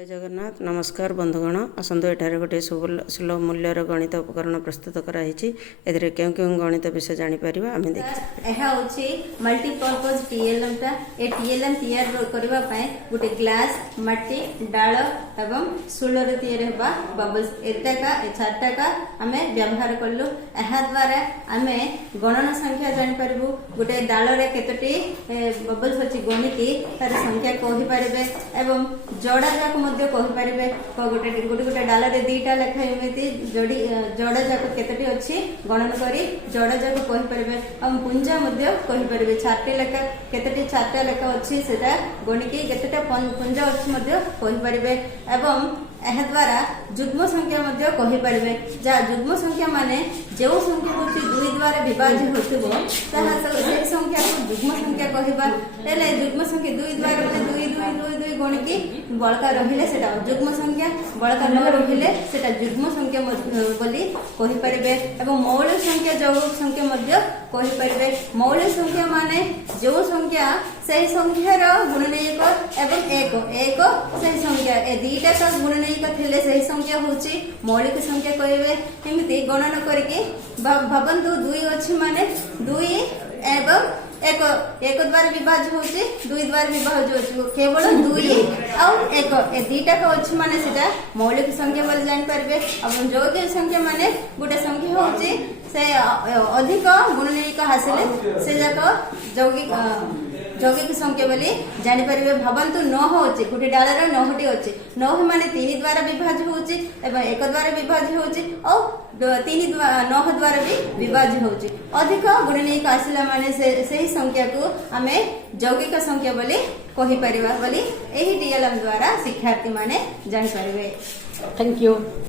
जय जगन्नाथ नमस्कार बंधुगण आसतु एठारे गोटे सुलभ मूल्यर गणित उपकरण प्रस्तुत कराई ए क्यों क्यों गणित विषय जापर आम देखिए मल्टीपर्पज टीएलएम टा ए टीएलएम तैयार करबा पय गोटे ग्लास मट्टी डाल एवं सुलर तैयार होबा बबल्स एटा का चारटा का आमे व्यवहार करलु एहा द्वारा आमे गणना संख्या जानि परबु गोटे डाल रे केतोटी बबल्स अछि गणिती तार संख्या कहि परबे एवं जोड़ा जाक मध्य कहि परिबे गोटे गोटे गोटे डाल रे दीटा लेखा एमिति जोड़ी जोड़ा जाक केतटी अछि गणना करी जोड़ा जाक कहि परिबे हम पुंजा मध्य कहि परिबे चारटी लेखा केतटी चारटा लेखा अछि सेटा गणिकी केतटा पुंजा अछि मध्य कहि परिबे एवं एहा द्वारा जुग्म संख्या मध्य कहि परिबे जा जुग्म संख्या माने जेउ संख्या होछि 2 द्वारा विभाज्य होतिबो ताहा से संख्या को जुग्म संख्या कहिबा तेले जुग्म संख्या 2 द्वारा 2 2 2 2 गणिकी बळका रहिले सेटा जुग्म संख्या बळका न रहिले सेटा जुग्म संख्या बोली कहि परिबे एवं मौलिक संख्या जौगिक संख्या मध्य कहि परिबे मौलिक संख्या माने जो संख्या से संख्यार गुणनीयक एवं एक से संख्या ए दीटा का गुणनीयक थिले से संख्या होची मौलिक संख्या कहबे एमिति गणना करके भाबंतु 2 अछि माने 2 एवं एक द्वारा विभाज्य होची 2 द्वारा विभाज्य होची केवल 2 आउ एक ए दीटा का अछि माने सेटा मौलिक संख्या बोल जानि परबे एवं जौगिक संख्या माने गोटे संख्या होची से अधिक गुणनीयक हासिल से जाक जौगिक संख्या बोली जानि परिबे भाबंतु 9 होची गोटे डाल रे 9टी होची 9 माने 3 द्वारा विभाज्य होची एवं 1 द्वारा विभाज्य होची और 9 द्वारा भी विभाज्य होची अधिक गुणनीयक आसिला माने से संख्या को आमे जौगिक संख्या बोली कहि परिबा बोली एही डीएलएम द्वारा शिक्षार्थी माने जानि परिबे। Thank you.